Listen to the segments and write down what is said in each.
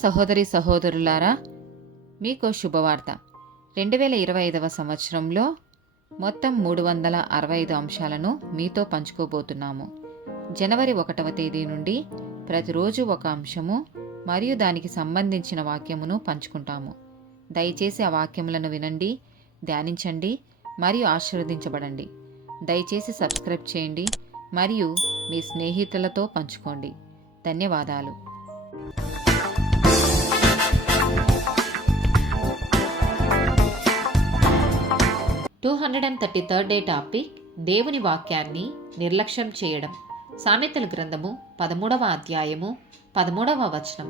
సహోదరి సహోదరులారా, మీకు శుభవార్త. 2025 సంవత్సరంలో మొత్తం 365 అంశాలను మీతో పంచుకోబోతున్నాము. జనవరి 1వ తేదీ నుండి ప్రతిరోజు ఒక అంశము మరియు దానికి సంబంధించిన వాక్యమును పంచుకుంటాము. దయచేసి ఆ వాక్యములను వినండి, ధ్యానించండి మరియు ఆశీర్వదించబడండి. దయచేసి సబ్స్క్రైబ్ చేయండి మరియు మీ స్నేహితులతో పంచుకోండి. ధన్యవాదాలు. 233rd డే టాపిక్ దేవుని వాక్యాన్ని నిర్లక్ష్యం చేయడం. సామెతల గ్రంథము 13వ అధ్యాయము 13వ వచనం.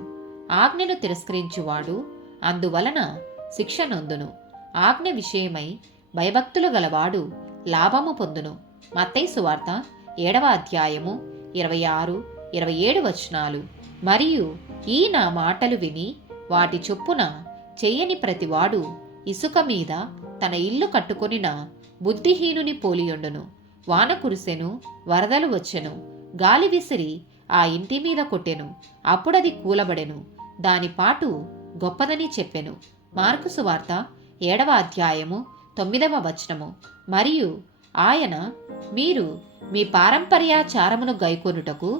ఆజ్ఞను తిరస్కరించువాడు అందువలన శిక్ష నొందును. ఆజ్ఞ విషయమై భయభక్తులు గలవాడు లాభము పొందును. మత్తయి సువార్త 7వ అధ్యాయము 26, 27 వచనాలు. మరియు ఈ నా మాటలు విని వాటి చొప్పున చెయ్యని ప్రతివాడు ఇసుక మీద తన ఇల్లు కట్టుకొనిన బుద్ధిహీనుని పోలియుండును. వాన కురిసెను, వరదలు వచ్చెను, గాలి విసిరి ఆ ఇంటి మీద కొట్టెను, అప్పుడది కూలబడెను, దాని పాటు గొప్పదని చెప్పెను. మార్కు సువార్త 7వ అధ్యాయము 9వ వచనము. మరియు ఆయన, మీరు మీ పారంపర్యాచారమును గైకొనుటకు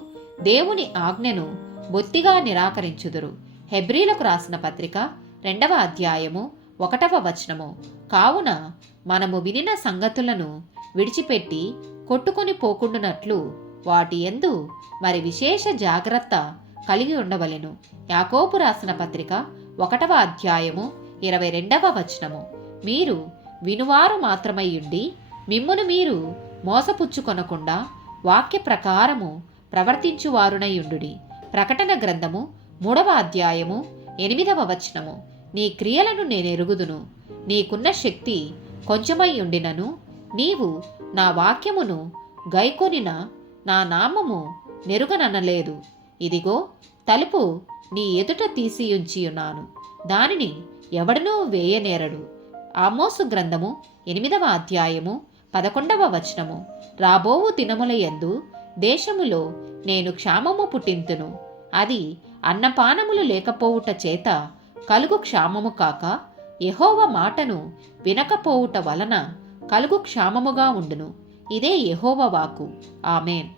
దేవుని ఆజ్ఞను బొత్తిగా నిరాకరించుదురు. హెబ్రీలకు రాసిన పత్రిక 2వ అధ్యాయము 1వ వచనము. కావున మనము వినిన సంగతులను విడిచిపెట్టి కొట్టుకొని పోకుండునట్లు వాటి యందు మరి విశేష జాగ్రత్త కలిగి ఉండవలెను. యాకోబు రాసిన పత్రిక 1వ అధ్యాయము 22వ వచనము. మీరు వినువారు మాత్రమై ఉండి మిమ్మును మీరు మోసపుచ్చుకొనకుండా వాక్య ప్రకారము ప్రవర్తించువారునై ఉండుడి. ప్రకటన గ్రంథము 3వ అధ్యాయము 8వ వచనము. నీ క్రియలను నేనెరుగుదును, నీకున్న శక్తి కొంచెమై ఉండినను నీవు నా వాక్యమును గైకొనిన నా నామము నెరుగననలేదు. ఇదిగో తలుపు నీ ఎదుట తీసియుంచియున్నాను, దానిని ఎవడనూ వేయనేరడు. ఆమోసు గ్రంథము 8వ అధ్యాయము 11వ వచనము. రాబోవు దినముల యందు దేశములో నేను క్షామము పుట్టింతును, అది అన్నపానములు లేకపోవుట చేత కలుగు క్షామము కాక యెహోవా మాటను వినకపోవుట వలన కలుగు క్షామముగా ఉండును. ఇదే యెహోవా వాక్కు. ఆమేన్.